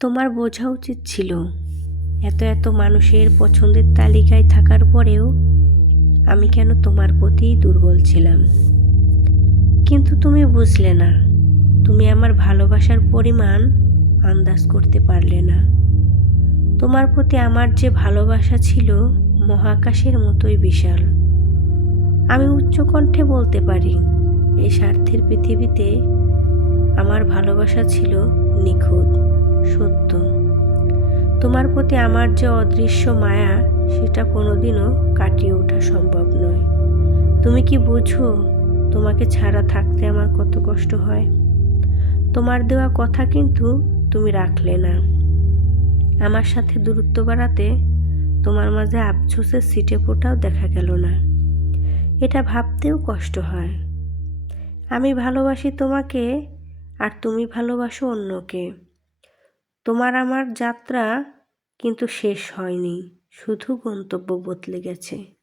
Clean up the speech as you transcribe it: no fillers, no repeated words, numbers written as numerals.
তোমার বোঝা উচিত ছিল এত এত মানুষের পছন্দের তালিকায় থাকার পরেও আমি কেন তোমার প্রতিই দুর্বল ছিলাম। কিন্তু তুমি বুঝলে না, তুমি আমার ভালোবাসার পরিমাণ আন্দাজ করতে পারলে না। তোমার প্রতি আমার যে ভালোবাসা ছিল মহাকাশের মতোই বিশাল। আমি উচ্চকণ্ঠে বলতে পারি, এই স্বার্থের পৃথিবীতে আমার ভালোবাসা ছিল নিখুঁত, সত্য। তোমার প্রতি আমার যে অদৃশ্য মায়া, সেটা কোনোদিনও কাটিয়ে ওঠা সম্ভব নয়। তুমি কি বুঝো তোমাকে ছাড়া থাকতে আমার কত কষ্ট হয়? তোমার দেওয়া কথা কিন্তু তুমি রাখলে না। আমার সাথে দূরত্ব বাড়াতে তোমার মাঝে আফসোসের ছিটে ফোঁটাও দেখা গেল না। এটা ভাবতেও কষ্ট হয়। আমি ভালোবাসি তোমাকে আর তুমি ভালোবাসো অন্যকে। তোমার আমার যাত্রা কিন্তু শেষ হয়নি, শুধু গন্তব্য বদলে গেছে।